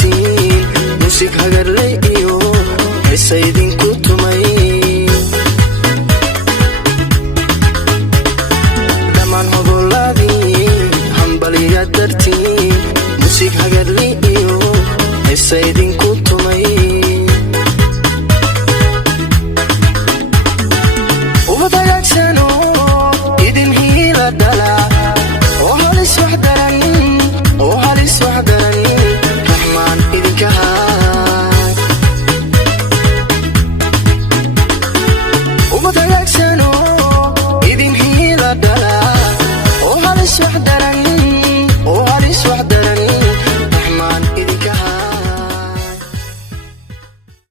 dartii musik hagarlay iyo heesaydin ku tumay dhamaan hogoladii hambaliya dartii musik hagarlay iyo heesaydin ku tumay ubadagaagsano idin hiila dhala oo halis waxdaran raxmaan idinka haay ubadagaagsano idin hiila dhala oo halis waxdaran